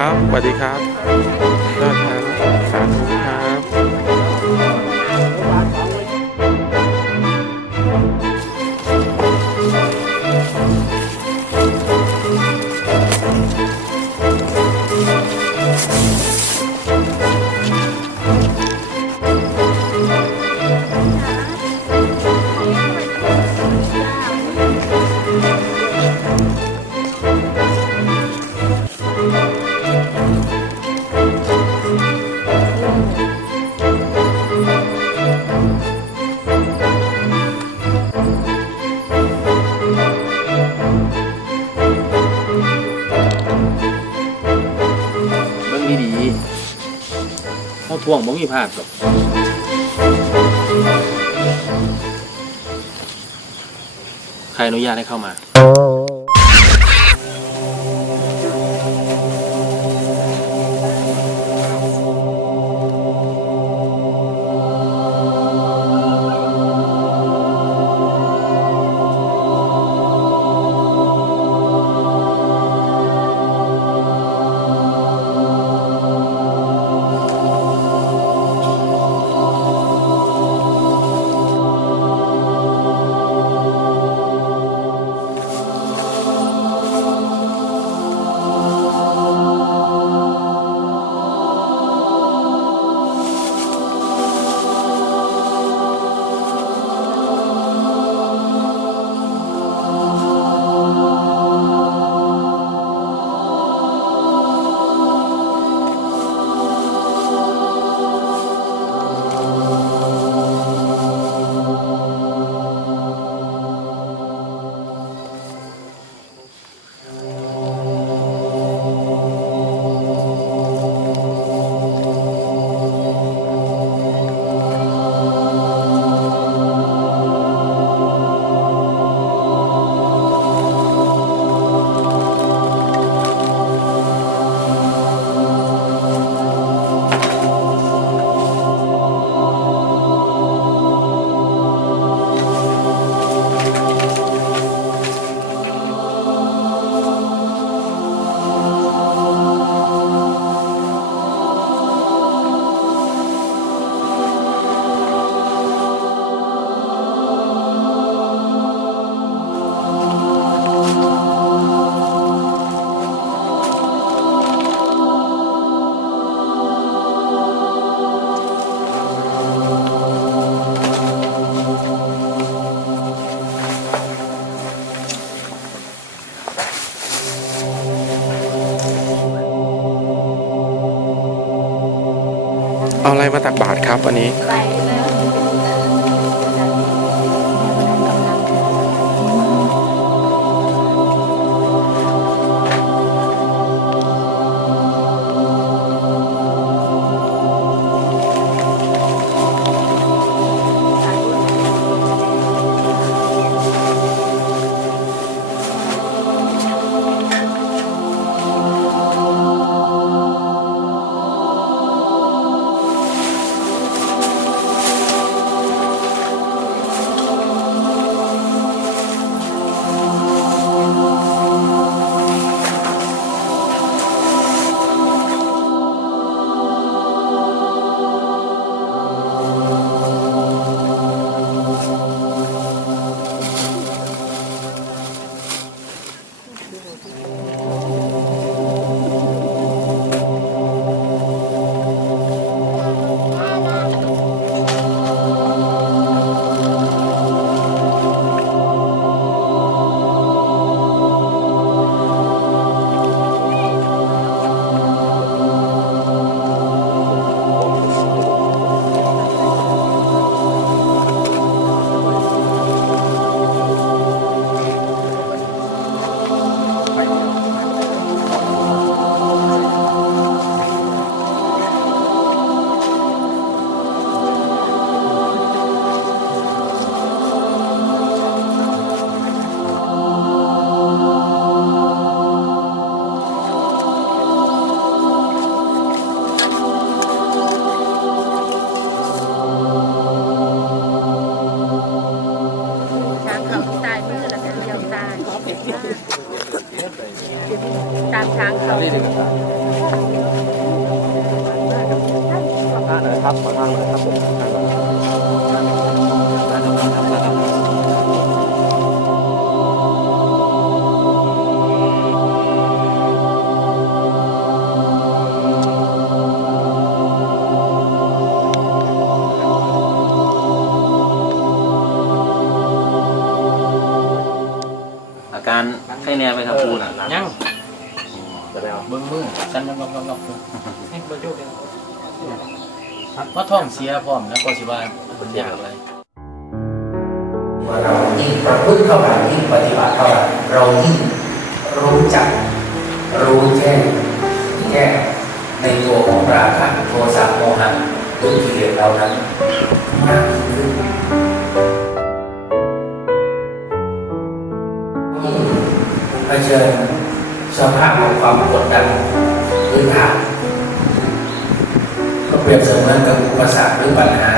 ครับสวัสดีครับ มีพลาดหรอกใครอนุญาตให้เข้ามา อะไรมาตักบาตรครับวันนี้ น่อยครับขอทางหน่อยครับผมขอทางหน่อยอาการไข้แน่ไปครับปูน่ะ ยังจะได้เอาเบิ้งมือฉันยองยองยองให้เบิ้งโยกเลยว่าท้องเสียพร้อมแล้วก็สิว่ามันยากเลยว่าเรายิ่งประพฤติเท่าไหร่ยิ่งปฏิบัติเท่าไหร่เรายิ่งรู้จัก รู้แจ้งแก้ในตัวของราคะโทสะโมหะหรือกิเลสเรานั้นมากขึ้นยิ่งเผชิญสภาพของความกดดันพื้นฐาน รียบเสมือนกับอุปสรรคหรือปัญหา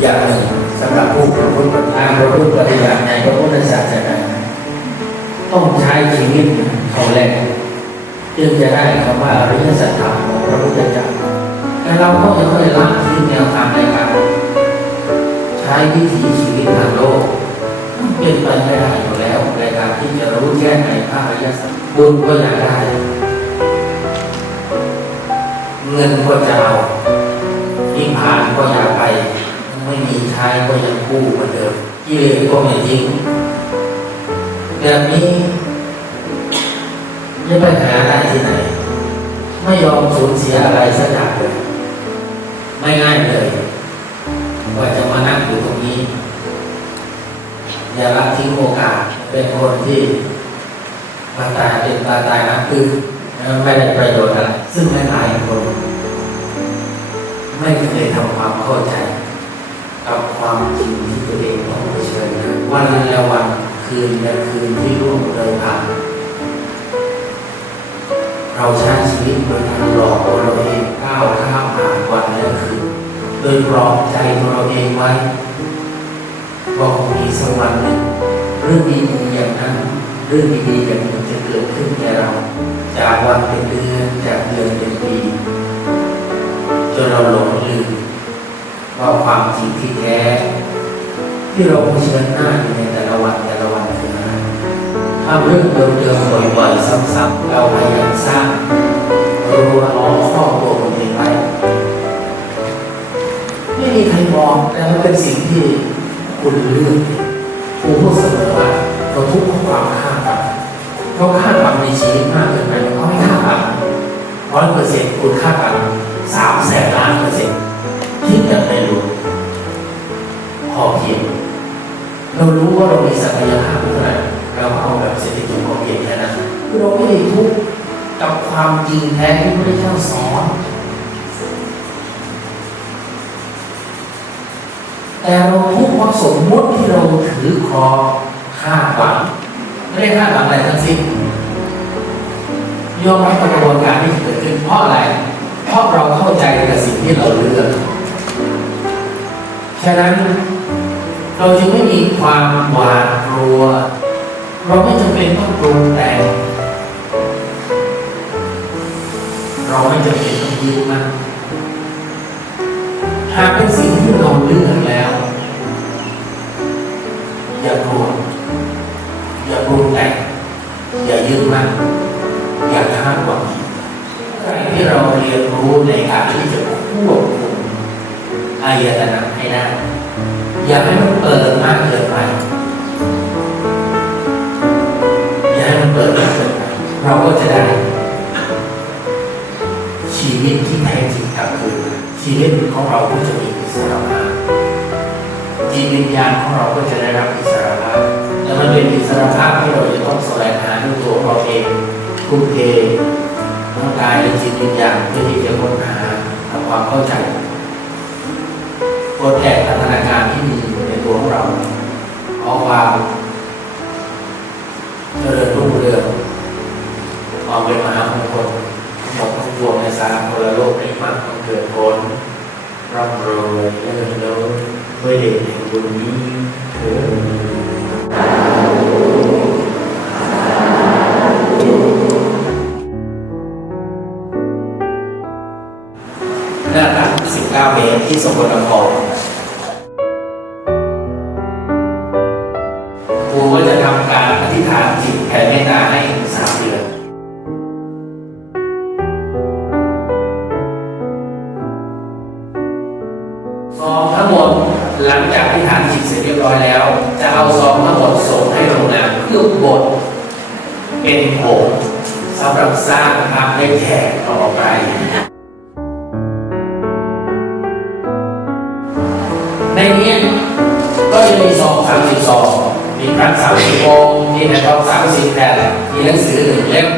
อย่างหนึ่งสำหรับผู้ประพฤติทางประพฤติปฏิบัติในพระพุทธศาสนาต้องใช้ชีวิตเขาแรกจึงจะได้คำว่าอริยสัจธรรมของพระพุทธเจ้าแต่เราก็ยังไม่ละทิ้งแนวทางในการใช้วิถีชีวิตทางโลกเป็นไปไม่ได้อยู่แล้วในการที่จะรู้แจ้งในพระอริยสัจบุญก็อยากได้ เงินก็จะเอานิพพานก็อยากไป ไม่มีใช้ก็ยังกู้เหมือนเดิมกิเลสก็ไม่ทิ้งแบบนี้จะไปหาได้ที่ไหน ไม่ยอมสูญเสียอะไรสักอย่างเลย ไม่ง่ายเลยว่าจะมานั่งอยู่ตรงนี้ อย่าละทิ้งโอกาสเป็นคนที่มาตายเป็นตาตายนะคือ ไม่ได้ประโยชน์อะไรซึ่งหลายคน ไม่เคยทำความเข้าใจ กับความจริงที่ตัวเองต้องเผชิญวันละวันคืนและคืนที่ล่วงเลยผ่านเราใช้ชีวิตโดยการหลอกตัวเราเองก้าวข้ามผ่านวันและคืนโดยปลอบใจตัวเราเองไว้ว่าคงมีสักวันหนึ่งเรื่องดีๆอย่างนั้น เรื่องดีๆอย่างนี้จะเกิดขึ้นแก่เรา จากวันเป็นเดือนจากเดือนเป็นปีจนเราหลงลืมว่าความจริงที่แท้ ที่เราเผชิญหน้าอยู่ในแต่ละวันแต่ละวันคืออะไรถ้าเรื่องเดิมๆบ่อยๆซ้ำๆเราพยายามสร้างรัวล้อมครอบตัวคนเองไว้ไม่มีใครมองแต่มันเป็นสิ่งที่คุณเลือกครูพูดเสมอว่าเราทุกข์เพราะความ เราคาดหวังในชีวิตมากเกินไปเขาไม่คาดหวังร้อยเปอร์เซ็นต์คุณค่ากันสามแสนล้านเปอร์เซ็นต์ที่จะไม่รู้พอเพียงเรารู้ว่าเรามีศักยภาพเท่าไหร่เราเอาแบบเศรษฐกิจพอเพียงแค่นั้นเราไม่ได้ทุกข์กับความจริงแท้ที่พระเจ้าสอนแต่เราทุกข์เพราะสมมติที่เราถือครองคาดหวังไม่ได้คาดหวังอะไรทั้งสิ้น ยอมรับกระบวนการที่เกิดขึ้นเพราะอะไร เพราะเราเข้าใจกับสิ่งที่เราเลือกฉะนั้นเราจึงไม่มีความหวาดกลัว เราไม่จำเป็นต้องปรุงแต่งเราไม่จำเป็นต้องยึดมันหากเป็นสิ่งที่เราเลือกแล้ว อย่ากลัวอย่าปรุงแต่งอย่ายึดมัน รู้ในการที่จะควบคุมอายตนะให้ได้อย่าให้มันเปิดมากเกินไปอย่าให้มันเปิดมากเกินไปเราก็จะได้ ชีวิตที่แท้จริงกลับคืนมาชีวิตของเราก็จะมีอิสระภาพจิตวิญญาณของเราก็จะได้รับอิสระภาพและมันเป็นอิสระภาพที่เราจะต้องแสวงหาด้วยตัวเราเองทุ่มเทางกายและจิตวิญญาณเพื่อที่จะค้นหาทำความเข้าใจโปรแทกพัฒนาการที่มีอยู่ในตัวของเราเอาความเจริญรุ่งเรืองความเป็นมหามงคลทั้งหมดทั้งปวงในสามพลโลกนี้มันต้องเกิดผลร่ำรวยเลื่อนล้นด้วยเดชแห่งบุญนี้เถิด 9 เมตรที่สมบูรณ์ทอง ระสามสิบองค์มีแผ่ทองสามสิบแผ่นมีหนังสือหนึ่งเล่ม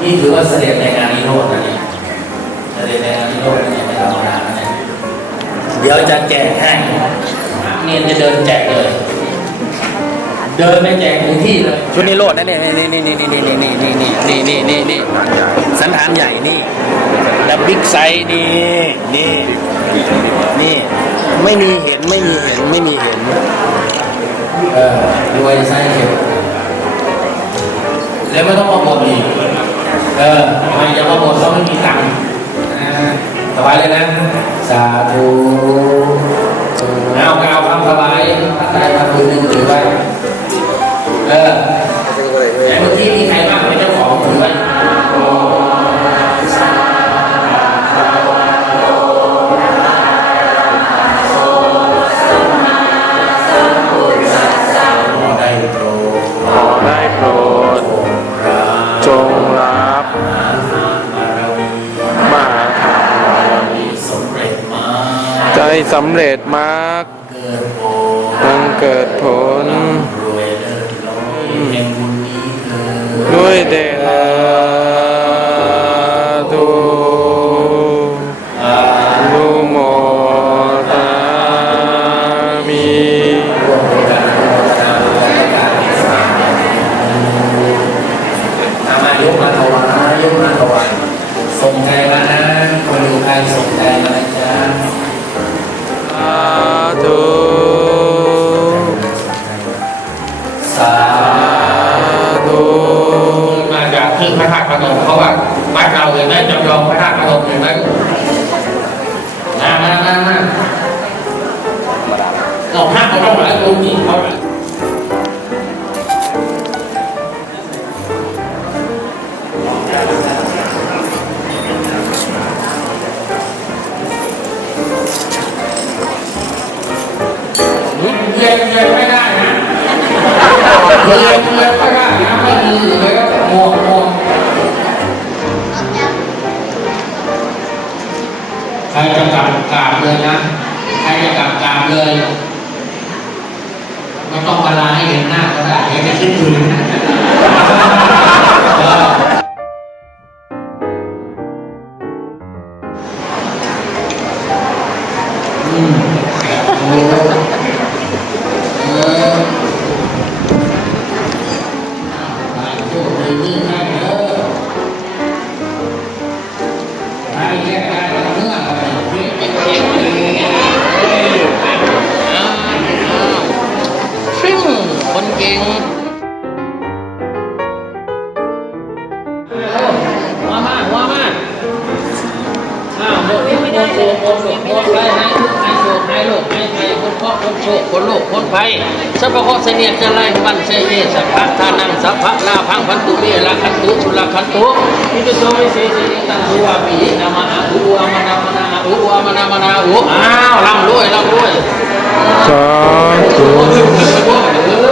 นี่ถือว่าเสด็จในงานนิโรธนะเนี่ยเสด็จในงานนิโรธนะเนี่ยไม่ธรรมดานะเนี่ยเดี๋ยวจะแจกให้เนียนจะเดินแจกเลยเดินไปแจกถึงที่เลยชุดนี้โลดนะเนี่ยนี่นี่นี่นี่นี่นี่นี่นี่นี่นี่นี่นี่สันฐานใหญ่นี่ดับบิ๊กไซส์นี่นี่ ไม่มีเห็นไม่มีเห็นไม่มีเห็น เออรวยใช่เข็มแล้วไม่ต้องมาบ่นอีก เออทำไมจะมาบ่นเขาไม่มีตังค์อ่าสบายเลยนะ สาธุเอาเอาคำสบายได้มาคืนหนึ่งถือไว้เออ สำเร็จมาก พระธาตุพนมเขาว่าบ้านเราเลยนไหมจำลองพระธาตุพนมเลยนไหมมามามามาเราห้ามเขาต้องหลายองค์นี้เขาเคพ้นโลกพ้นภัยสัพพะเสเนียจะไล่มันเสเยสัพพะทานังสัพพะลาพังพันตุเมละขันตุชุลขันตุมิจุโสมิเสเสเนตังสุวามีนามะอาอุวามนามะนาอุวามะนามะนาอุอ้าวร่ด้วยร่ด้วยสาธุ